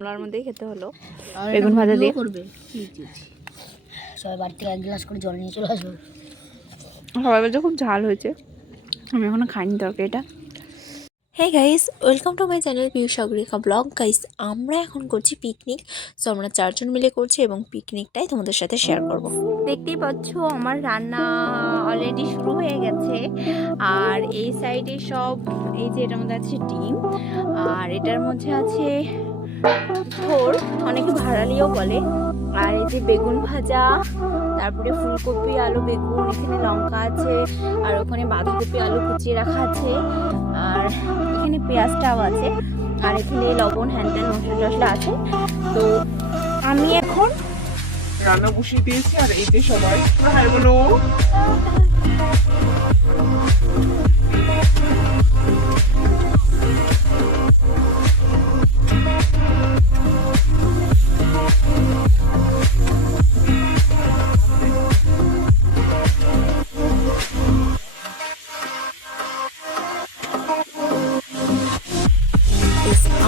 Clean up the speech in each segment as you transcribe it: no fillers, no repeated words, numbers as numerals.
গামলার মধ্যেই খেতে হলো। বেগুন ভাজা দিয়ে করবে সবাই বাড়ি থেকে 1 গ্লাস করে জল নিয়ে চলে আসবে। সবাই বলছে খুব ঝাল হয়েছে, আমি এখনো খাইনি তরকারিটা। হ্যাঁ guys, welcome to my channel Piyush Sagarika blog. Guys, আমরা এখন করছি পিকনিক। সো আমরা 4 জন মিলে করছি এবং পিকনিকটাই তোমাদের সাথে শেয়ার করব। দেখতেই পাচ্ছ আমার রান্না অলরেডি শুরু হয়ে গেছে। আর এই সাইডে সব, এই যে এটার মধ্যে আছে ডিম, আর এটার মধ্যে আছে থোর, অনেকে ভাড়ালিও বলে। আর এই যে বেগুন ভাজা, তারপরে ফুলকপি আলু বেগুন, এখানে লঙ্কা আছে, আর ওখানে বাঁধাকপি আলু কুচিয়ে রাখা আছে, আর এখানে পেঁয়াজটাও আছে, আর এখানে লবণ হ্যান্ডেল মশলা টশলা আছে। তো আমি এখন রান্না বসিয়ে দিয়েছি। আর এই যে সবাই হাই বলো।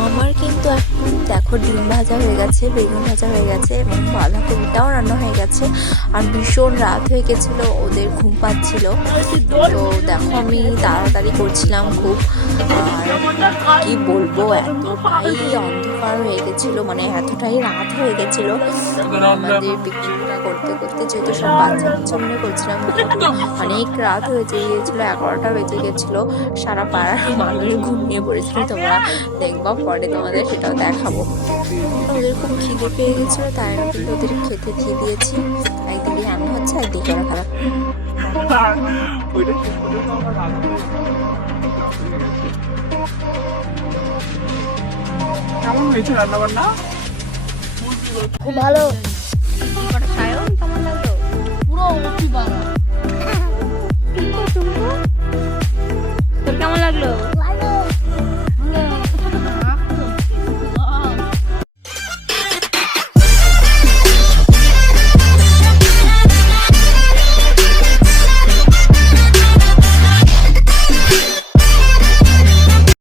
আমার কিন্তু এখন দেখো ডিম ভাজা হয়ে গেছে, বেগুন ভাজা হয়ে গেছে এবং বাঁধাকপিটাও রান্না হয়ে গেছে। আর ভীষণ রাত হয়ে গেছিলো, ওদের ঘুম পাচ্ছিল। তো দেখো আমি তাড়াতাড়ি করছিলাম খুব। আর কি বলবো, এতটাই অন্ধকার হয়ে গেছিলো, মানে এতটাই রাত হয়ে গেছিলো আমাদের পিকনিকটা করতে করতে। যেহেতু সব বাচ্চা বাচ্চা মনে করছিলাম, অনেক রাত হয়ে গিয়েছিলো, 11টা বেজে গেছিলো। সারা পাড়ার মানুষ ঘুমিয়ে পড়েছিল, তোমরা দেখবা পরে, তোমাদের সেটাও দেখাবো। ওদের খুব খিদে পেয়ে গেছিলো, তাই আমি কিন্তু ওদের খেতে দিয়ে দিয়েছি। একদিকে রান্না হচ্ছে, একদিকে ওরা খারাপ। কেমন হয়েছে রান্না বান্না? খুব ভালো।